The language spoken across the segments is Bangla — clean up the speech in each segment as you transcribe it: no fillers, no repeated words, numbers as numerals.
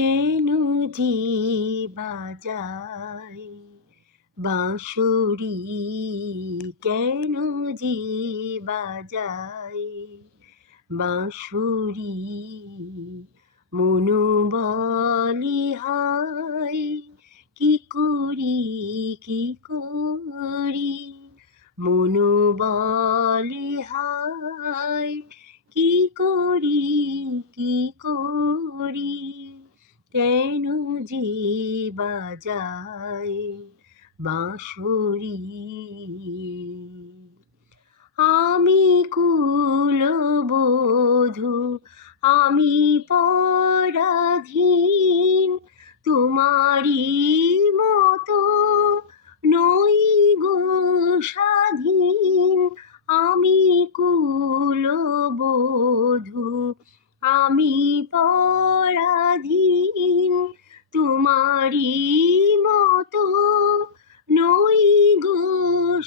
কেন যে বাজায় বাঁশরি, কেন যে বাজায় বাঁশরি, মনু বলে হায় কি করি কি করি, মনু বলে হায় কি করি কি করি, কেন যে বাজায় বাঁশরি। আমি কুলবধূ, আমি পরাধীন, তোমারই মতো নই গো স্বাধীন। আমি কুলবধূ, আমি পরাধীন, তোমারই মতো নই গো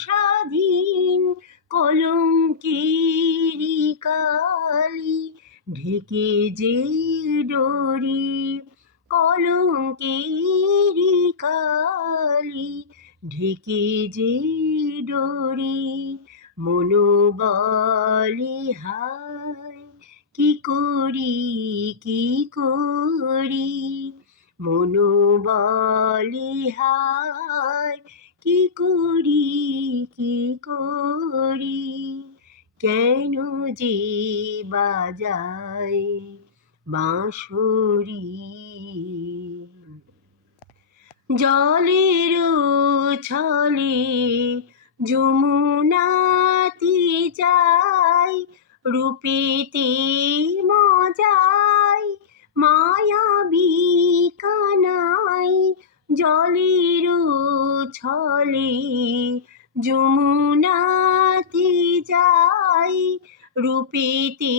স্বাধীন। কলঙ্কেরি কালি ঢেকে যে ডরি, কলঙ্কেরি কালি ঢেকে যে ডরি, মনু বলে হায় কি করি কি করি, মনু বলে হায় কি করি কি করি, কেন যে বাজায় বাঁশরি। জলের ছলে যমুনাতে যাই, রূপেতে মজাই মায়াবী কানাই। জলের ছলে যমুনাতে যাই, রূপেতে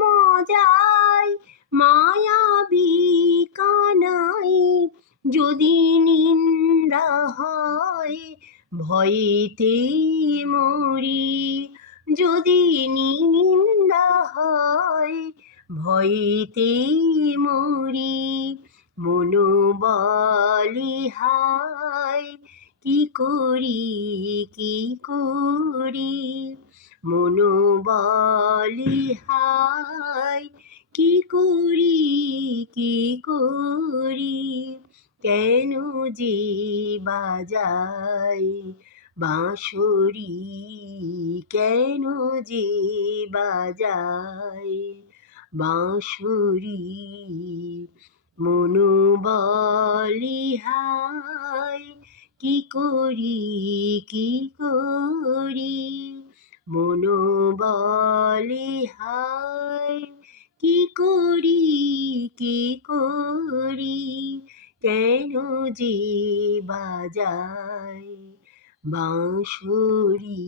মজাই মায়াবী কানাই। যদি নিন্দা হয় ভয়েতে মরি, যদি নিন্দা হয় ভয়েতে মরি, মনু বলে হায় কি করি কি করি, মনু বলে হায় কি করি কি করি, কেন যে বাজায় বাঁশরি, কেন যে বাজায় বাঁশরি, মনু বলে হায় কি করি কি করি, মনু বলে হায় কি করি কি করি, কেন যে বাজায় বাঁশরি।